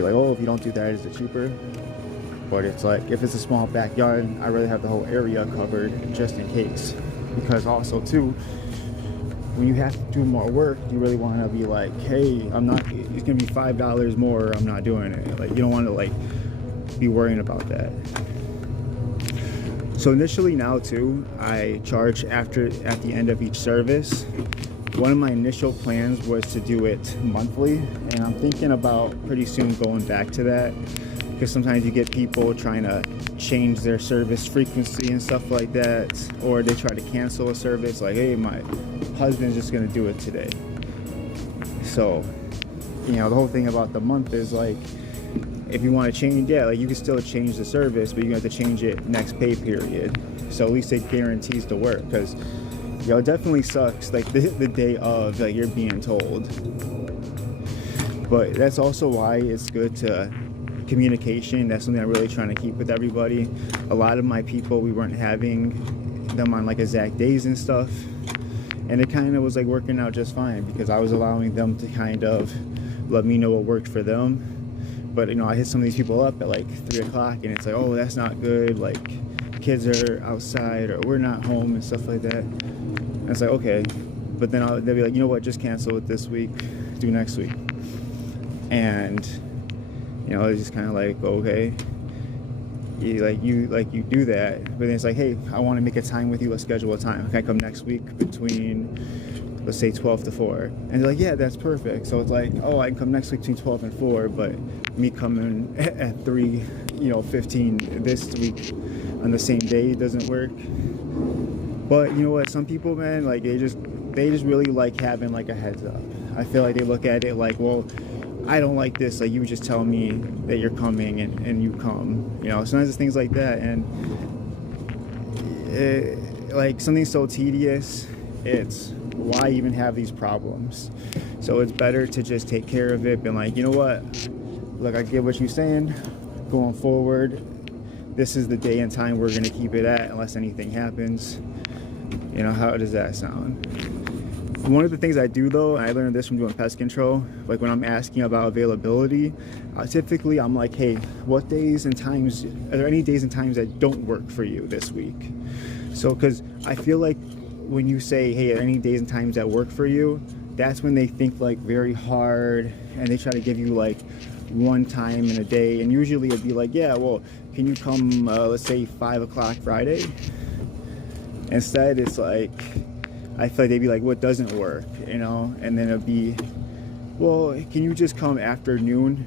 be like, oh, if you don't do that, is it cheaper? But it's like, if it's a small backyard, I really have the whole area covered just in case. Because also too, when you have to do more work, you really want to be like, hey, I'm not, it's gonna be $5 more, I'm not doing it. Like, you don't want to like be worrying about that. So initially now too, I charge at the end of each service. One of my initial plans was to do it monthly, and I'm thinking about pretty soon going back to that, because sometimes you get people trying to change their service frequency and stuff like that, or they try to cancel a service like, hey, my husband's just gonna do it today. So, you know, the whole thing about the month is like, if you want to change, yeah, like you can still change the service, but you have to change it next pay period. So at least it guarantees the work, because yo, it definitely sucks like the day of, like, you're being told. But that's also why it's good to communication. That's something I'm really trying to keep with everybody. A lot of my people, we weren't having them on like exact days and stuff, and it kind of was like working out just fine, because I was allowing them to kind of let me know what worked for them. But you know, I hit some of these people up at like 3 o'clock, and it's like, oh, that's not good, like kids are outside, or we're not home and stuff like that. And it's like, okay. But then they'll be like, you know what, just cancel it this week, do next week. And you know, it's just kind of like, okay, you do that, but then it's like, hey, I want to make a time with you, let's schedule a time. Can I come next week between, let's say, 12 to 4? And they're like, yeah, that's perfect. So it's like, oh, I can come next week between 12 and 4, but me coming at 3, 15 this week on the same day doesn't work. But you know what, some people, man, like they just really like having like a heads up. I feel like they look at it like, well, I don't like this, like you just tell me that you're coming and you come, sometimes it's things like that. And like something so tedious, it's why even have these problems? So it's better to just take care of it, and like, you know what, look, I get what you're saying. Going forward, this is the day and time we're going to keep it at unless anything happens. How does that sound? One of the things I do, though, and I learned this from doing pest control, like when I'm asking about availability, typically I'm like, hey, what days and times, are there any days and times that don't work for you this week? So, because I feel like when you say, hey, are there any days and times that work for you, that's when they think like very hard, and they try to give you like one time in a day, and usually it'd be like, yeah, well, can you come, let's say 5 o'clock Friday? Instead, it's like, I feel like they'd be like, what doesn't work, and then it'd be, well, can you just come afternoon